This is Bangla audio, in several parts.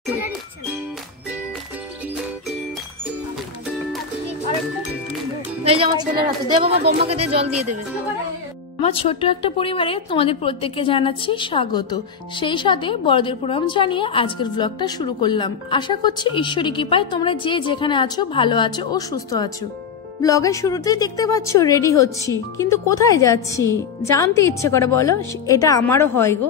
এই যে আমার ছেলের হাতে দে বাবা, বোমাকে দিয়ে জল দিয়ে দেবে। আমার ছোট্ট একটা পরিবারে তোমাদের প্রত্যেককে জানাচ্ছি স্বাগত। সেই সাথে বড়দের প্রণাম জানিয়ে আজকের ব্লগটা শুরু করলাম। আশা করছি ঈশ্বরী কৃপায় তোমরা যে যেখানে আছো ভালো আছো ও সুস্থ আছো। ব্লগের শুরুতেই দেখতে পাচ্ছ রেডি হচ্ছি, কিন্তু কোথায় যাচ্ছি জানতে ইচ্ছে করে বলো? এটা আমারও হয় গো,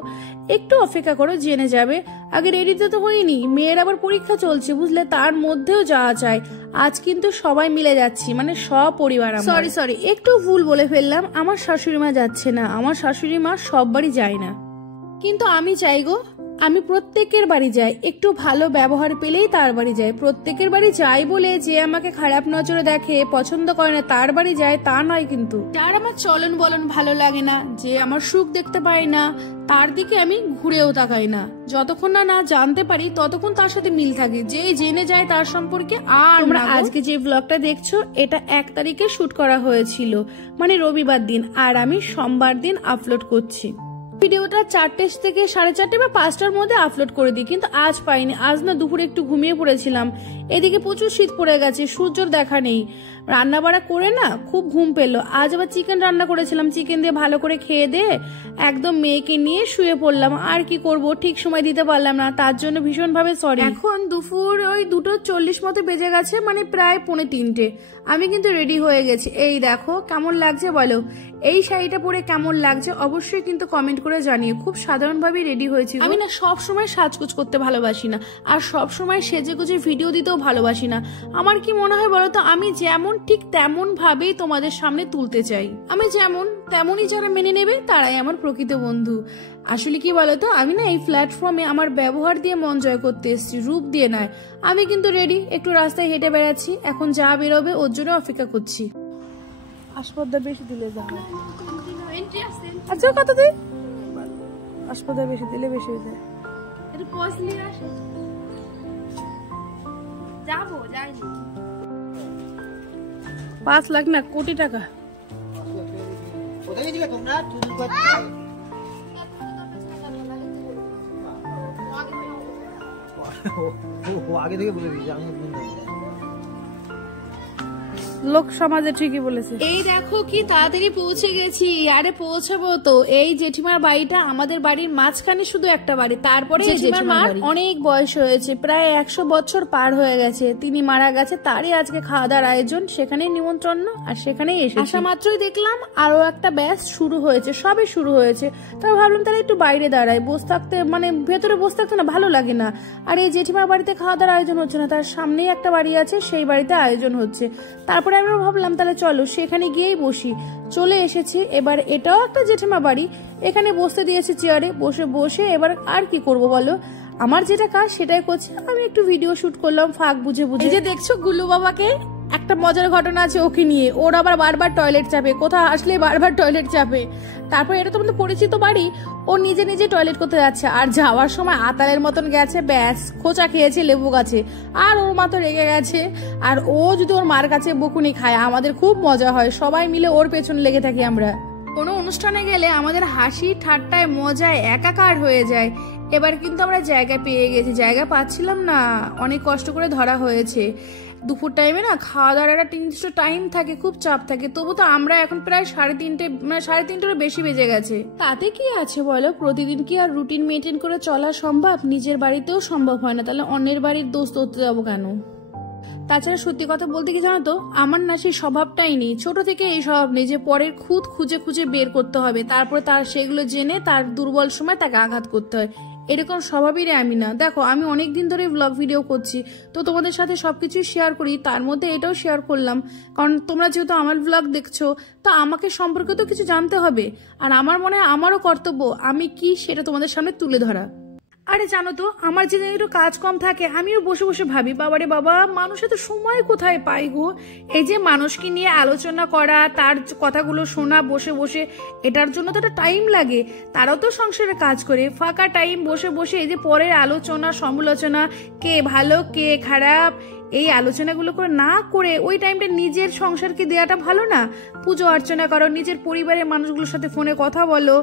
একটু অপেক্ষা করো জেনে যাবে। আগে রেডিতে তো হইনি, মেয়ের আবার পরীক্ষা চলছে বুঝলে, তার মধ্যেও যাওয়া চাই। আজ কিন্তু সবাই মিলে যাচ্ছি, মানে সপরিবার। সরি একটু ভুল বলে ফেললাম, আমার শাশুড়ি মা যাচ্ছে না, আমার শাশুড়ি মা সব বাড়ি যায় না, কিন্তু আমি চাই গো আমি প্রত্যেকের বাড়ি যাই, একটু ভালো ব্যবহার পেলেই তার বাড়ি যাই। প্রত্যেকের বাড়ি যাই বলে যে আমাকে খারাপ নজরে দেখে পছন্দ করে না তার বাড়ি যায় তা নয়, কিন্তু যার আমার চলন বলন ভালো লাগে না, যে আমার সুখ দেখতে পাই না, তার দিকে আমি ঘুরেও তাকাই না। যতক্ষণ না জানতে পারি ততক্ষণ তার সাথে মিল থাকে, যে জেনে যায় তার সম্পর্কে। আর আমরা আজকে যে ব্লগটা দেখছো এটা 1 তারিখে শুট করা হয়েছিল, মানে রবিবার দিন, আর আমি সোমবার দিন আপলোড করছি। ভিডিওটা 4টে থেকে 4:30 বা 5টার মধ্যে আপলোড করে দিই, কিন্তু আজ পাইনি। আজ না দুপুরে একটু ঘুমিয়ে পড়েছিলাম, এদিকে প্রচুর শীত পড়ে গেছে, সূর্যর দেখা নেই, রান্না বাড়া করে না খুব ঘুম পেলো। আজ আবার চিকেন রান্না করেছিলাম, চিকেন দিয়ে ভালো করে খেয়ে দিয়ে একদম মেয়েকে নিয়ে শুয়ে পড়লাম। আর কি করব, ঠিক সময় দিতে পারলাম না, তার জন্য ভীষণ ভাবে সরি। এখন দুপুর ওই 2:40 মতো বেজে গেছে, মানে প্রায় 2:45। আমি কিন্তু রেডি হয়ে গেছি, এই দেখো কেমন লাগছে বলো। এই শাড়িটা পরে কেমন লাগছে অবশ্যই কিন্তু কমেন্ট করে জানিয়ে। খুব সাধারণভাবে রেডি হয়েছি। আমি না সব সময় সাজগোজ করতে ভালোবাসি না, আর সব সময় সেজে গুজে ভিডিও দিতেও ভালোবাসি না। আমার কি মনে হয় বলতো, আমি যেমন ঠিক তেমন ভাবেই তোমাদের সামনে তুলতে চাই। আমি যেমন তেমনই যারা মেনে নেবে তারাই আমার প্রকৃত বন্ধু। আসলে কি বলতো, আমি না এই প্ল্যাটফর্মে আমার ব্যবহার দিয়ে মন জয় করতে এসেছি, রূপ দিয়ে নয়। আমি কিন্তু রেডি, একটু রাস্তায় হেঁটে বেড়াচ্ছি, এখন যা বেরোবে ওর জন্য অপেক্ষা করছি। আসপদা বেশি দিলে যা হয়। আচ্ছা কত দিই আসপদা বেশি দিলে বেশি হয়ে যায়। একটু পয়সা নিয়ে আসো, যাবো যাইনি। 5 লাখ না কোটি টাকা। কোথায় গেছিলে তোমরা? আগে থেকে বলে দিয়েছি আমি। লোক সমাজে ঠিকই বলেছে। এই দেখো কি তাড়াতাড়ি পৌঁছে গেছি। আরে পৌঁছাবো তো। এই জেঠিমার বাড়িটা আমাদের বাড়ির মাঝখানে শুধু একটা বাড়ি, তারপরে জেঠিমার মার অনেক বয়স হয়েছে, প্রায় 100 বছর পার হয়ে গেছে, তিনি মারা গেছে। তারই আজকে খাওয়া দাওয়ার আয়োজন, সেখানেই নিমন্ত্রণ, আর সেখানেই এসে আসা মাত্রই দেখলাম আরো একটা ব্যাচ শুরু হয়েছে, সবে শুরু হয়েছে। তাই ভাবলাম তাহলে একটু বাইরে দাঁড়াই, বসে থাকতে মানে ভেতরে বসে থাকতে না ভালো লাগে না। আর এই জেঠিমার বাড়িতে খাওয়া দাওয়ার আয়োজন হচ্ছে না, তার সামনেই একটা বাড়ি আছে, সেই বাড়িতে আয়োজন হচ্ছে। তারপরে আমরা ভাবলাম তাহলে চলো সেখানে গিয়েই বসি। চলে এসেছি, এবার এটাও একটা জেঠিমা বাড়ি, এখানে বসতে দিয়েছে চেয়ারে, বসে বসে এবার আর কি করব বলো, আমার যেটা কাজ সেটাই করছি। আমি একটু ভিডিও শুট করলাম ফাঁক বুঝে বুঝে। এই যে দেখছো গুল্লু বাবাকে, একটা মজার ঘটনা আছে ওকে নিয়ে। ওর আবার বারবার টয়লেট চাপে, কোথাও আসলে বারবার টয়লেট চাপে। তারপর এটা তোমাদের পরিচিত বাড়ি, ও নিজে নিজে টয়লেট করতে যাচ্ছে, আর যাওয়ার সময় আতালের মতন গেছে, ব্যাস খোঁচা খেয়েছে লেবু গাছে। আর ওর মা তো রেগে গেছে, আর ও যদি ওর মার কাছে বকুনি খায়, আমাদের খুব মজা হয়, সবাই মিলে ওর পেছনে লেগে থাকি আমরা। কোনো অনুষ্ঠানে গেলে আমাদের হাসি ঠাট্টায় মজায় একাকার হয়ে যায়। এবার কিন্তু আমরা জায়গা পেয়ে গেছি, জায়গা পাচ্ছিলাম না, অনেক কষ্ট করে ধরা হয়েছে। দুপুর টাইমে না খাওয়া দাওয়ার একটা নির্দিষ্ট টাইম থাকে, খুব চাপ থাকে, তবু তো আমরা এখন প্রায় 3:30, মানে 3:30 বেশি বেজে গেছে। তাতে কি আছে বলো, প্রতিদিন কি আর রুটিন মেনটেন করে চলা সম্ভব? নিজের বাড়িতেও সম্ভব হয় না, তাহলে অন্যের বাড়ির দোষ ধরতে যাবো কেন? তাছাড়া সত্যি কথা বলতে কি জানো তো, আমার না সেই স্বভাবটাই নেই, ছোট থেকে এই স্বভাব নেই যে পরের খুঁত খুঁজে খুঁজে বের করতে হবে, তারপরে তার সেগুলো জেনে তার দুর্বল সময় তাকে আঘাত করতে হয়, এরকম স্বভাবের আমি না। দেখো আমি অনেকদিন ধরে ব্লগ ভিডিও করছি, তো তোমাদের সাথে সবকিছুই শেয়ার করি, তার মধ্যে এটাও শেয়ার করলাম, কারণ তোমরা যেহেতু আমার ব্লগ দেখছো তো আমাকে সম্পর্কে তো কিছু জানতে হবে, আর আমার মনে হয় আমারও কর্তব্য আমি কি সেটা তোমাদের সামনে তুলে ধরা। আরে জানো তো, আমার যে একটু কাজ কম থাকে, আমিও বসে বসে ভাবি বাবারে বাবা, মানুষের তো সময় কোথায় পাই গো। এই যে মানুষকে নিয়ে আলোচনা করা, তার কথাগুলো শোনা বসে বসে, এটার জন্য তো একটা টাইম লাগে। তারাও তো সংসারে কাজ করে, ফাঁকা টাইম বসে বসে এই যে পরের আলোচনা সমালোচনা, কে ভালো কে খারাপ, এই আলোচনাগুলো করে না করে ওই টাইমটা নিজের সংসারকে দেওয়াটা ভালো না? পুজো অর্চনা করো, নিজের পরিবারের মানুষগুলোর সাথে ফোনে কথা বলো,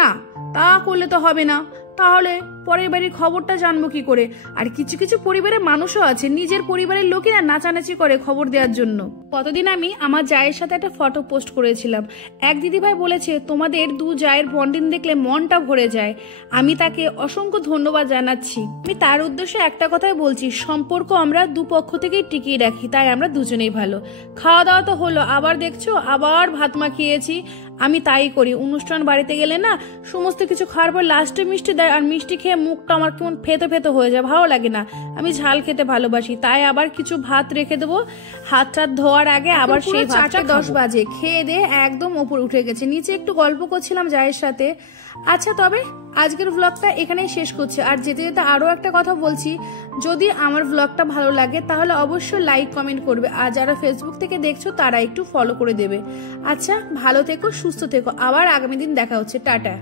না তা করলে তো হবে না। তাহলে পরের বাড়ির খবরটা জানবো কি করে? আর কিছু কিছু পরিবারের মানুষও আছে নিজের পরিবারের লোকেরা নাচানাচি করে খবর দেওয়ার জন্য। কতদিন আমি আমার জায়ের সাথে একটা ফটো পোস্ট করেছিলাম, এক দিদিভাই বলেছে তোমাদের দু জায়ের বন্ডিং দেখলে মনটা ভরে যায়। আমি তাকে অসংখ্য ধন্যবাদ জানাচ্ছি। আমি তার উদ্দেশ্যে একটা কথাই বলছি, সম্পর্ক আমরা দুপক্ষ থেকেই টিকিয়ে রাখি, তাই আমরা দুজনেই ভালো। খাওয়া দাওয়া তো হলো, আবার দেখছো আবার ভাত মাখিয়েছি। আমি তাই করি, অনুষ্ঠান বাড়িতে গেলে না সমস্ত কিছু খাওয়ার পর লাস্টে মিষ্টি দেয়, আর মিষ্টি খেয়ে মুখটা আমার কেমন ফেতে ফেতে হয়ে যায়, ভালো লাগে না। আমি ঝাল খেতে ভালোবাসি, তাই আবার কিছু ভাত রেখে দেবো। হাত টাত ধোয়ার আগে আবার সেই 4:10 বাজে খেয়ে দিয়ে একদম উপর উঠে গেছে। নিচে একটু গল্প করছিলাম জায়ের সাথে। আচ্ছা, তবে আজকের ব্লগটা এখানেই শেষ করছি। আর যেতে যেতে আরো একটা কথা বলছি, যদি আমার ব্লগটা ভালো লাগে তাহলে অবশ্যই লাইক কমেন্ট করবে, আর যারা ফেসবুক থেকে দেখছো তারা একটু ফলো করে দেবে। আচ্ছা, ভালো থেকো, সুস্থ থেকো, আবার আগামী দিন দেখা হচ্ছে। টাটা।